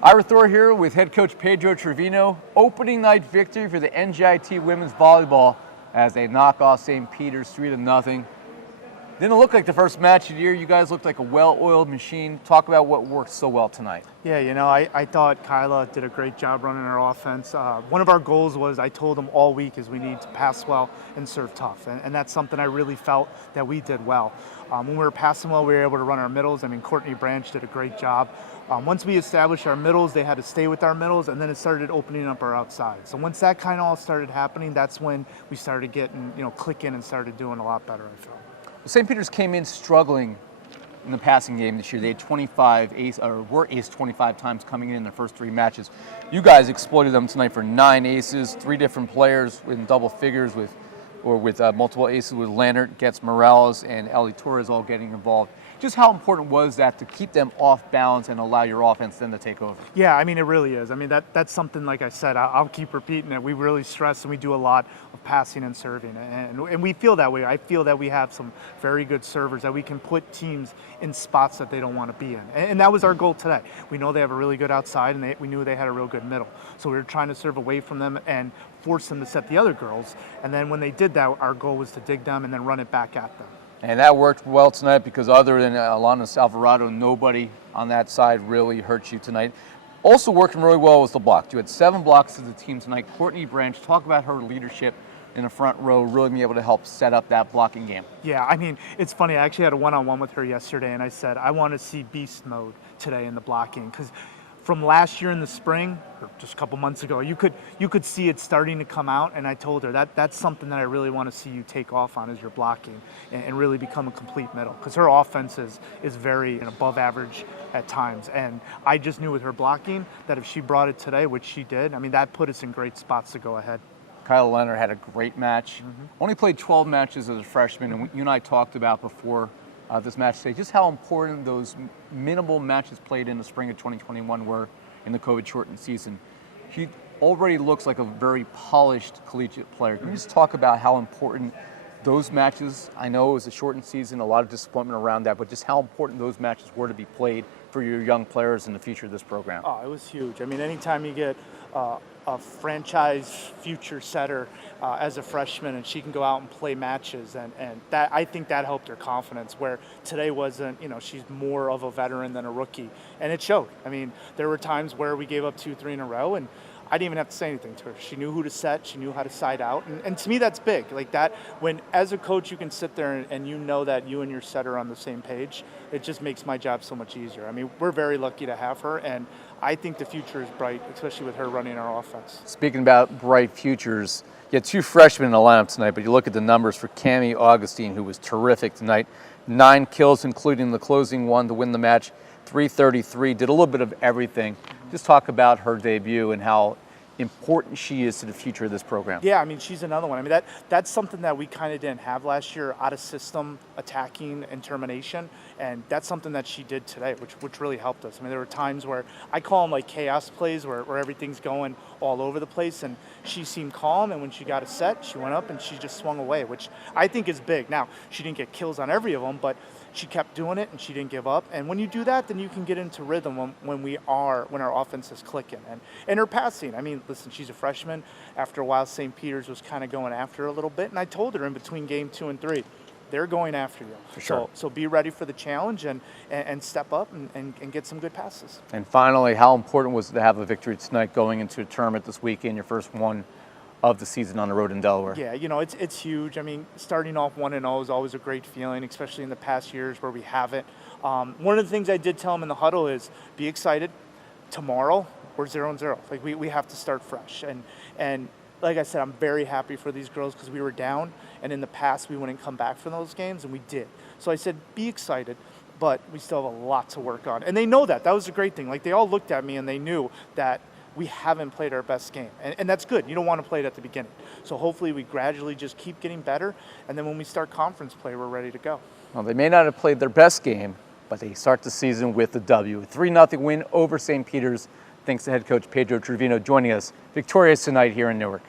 Ira Thor here with head coach Pedro Trevino. Opening night victory for the NJIT women's volleyball as they knock off St. Peter's 3-0. Didn't look like the first match of the year. You guys looked like a well-oiled machine. Talk about what worked so well tonight. Yeah, I thought Kyla did a great job running our offense. One of our goals was, I told them all week, is we need to pass well and serve tough. And that's something I really felt that we did well. When we were passing well, we were able to run our middles. I mean, Courtney Branch did a great job. Once we established our middles, they had to stay with our middles, and then it started opening up our outside. So once that kind of all started happening, that's when we started getting, clicking and started doing a lot better, I felt. St. Peter's came in struggling in the passing game this year. They had were aced 25 times coming in their first three matches. You guys exploited them tonight for 9 aces, 3 different players in double figures with multiple aces with Lannert, Getz Morales, and Ellie Torres all getting involved. Just how important was that to keep them off balance and allow your offense then to take over? Yeah, I mean, it really is. I mean, that's something, like I said, I'll keep repeating it. We really stress and we do a lot of passing and serving. And we feel that way. I feel that we have some very good servers that we can put teams in spots that they don't want to be in. And that was our goal today. We know they have a really good outside, and we knew they had a real good middle. So we were trying to serve away from them and force them to set the other girls. And then when they did that, our goal was to dig them and then run it back at them. And that worked well tonight because other than Alanis Alvarado, nobody on that side really hurt you tonight. Also working really well was the block. You had 7 blocks as a team tonight. Courtney Branch, talk about her leadership in the front row, really being able to help set up that blocking game. Yeah, I mean, it's funny. I actually had a one-on-one with her yesterday, and I said, I want to see beast mode today in the blocking, because from last year in the spring, or just a couple months ago, you could see it starting to come out, and I told her that's something that I really want to see you take off on, is your blocking and really become a complete middle, because her offense is very above average at times, and I just knew with her blocking that if she brought it today, which she did, I mean, that put us in great spots to go ahead. Kyla Lannert had a great match. Only played 12 matches as a freshman, and you and I talked about before this match today, just how important those minimal matches played in the spring of 2021 were in the COVID-shortened season. He already looks like a very polished collegiate player. Can you just talk about how important those matches, I know it was a shortened season, a lot of disappointment around that, but just how important those matches were to be played for your young players in the future of this program? Oh, it was huge. I mean, anytime you get a franchise future setter as a freshman, and she can go out and play matches, and that, I think that helped her confidence, where today wasn't, she's more of a veteran than a rookie, and it showed. I mean, there were times where we gave up 2-3 in a row, and I didn't even have to say anything to her. She knew who to set, she knew how to side out, and to me that's big. Like that, when as a coach you can sit there and you know that you and your setter are on the same page, it just makes my job so much easier. I mean, we're very lucky to have her, and I think the future is bright, especially with her running our offense. Speaking about bright futures, you had 2 freshmen in the lineup tonight, but you look at the numbers for Cammie Augustine, who was terrific tonight. 9 kills, including the closing one to win the match, 333, did a little bit of everything. Just talk about her debut and how important she is to the future of this program. Yeah, I mean, she's another one. I mean, that's something that we kind of didn't have last year, out of system attacking and termination, and that's something that she did today, which really helped us. I mean, there were times where I call them like chaos plays, where everything's going all over the place, and she seemed calm, and when she got a set, she went up and she just swung away, which I think is big. Now, she didn't get kills on every of them, but she kept doing it and she didn't give up. And when you do that, then you can get into rhythm when our offense is clicking. And her passing, I mean, listen, she's a freshman. After a while, St. Peter's was kind of going after her a little bit, and I told her in between game 2 and 3, they're going after you. For sure. So be ready for the challenge and step up and get some good passes. And finally, how important was it to have a victory tonight going into a tournament this weekend, your first one of the season on the road in Delaware? Yeah, it's huge. I mean, starting off 1-0 is always a great feeling, especially in the past years where we haven't. One of the things I did tell them in the huddle is, be excited. Tomorrow, we're 0-0. Like, we have to start fresh. And like I said, I'm very happy for these girls, because we were down, and in the past we wouldn't come back from those games, and we did. So I said, be excited, but we still have a lot to work on. And they know that. That was a great thing. Like, they all looked at me and they knew that we haven't played our best game. And that's good. You don't want to play it at the beginning. So hopefully we gradually just keep getting better, and then when we start conference play, we're ready to go. Well, they may not have played their best game, but they start the season with the W. A 3-0 win over St. Peter's, thanks to head coach Pedro Trevino joining us victorious tonight here in Newark.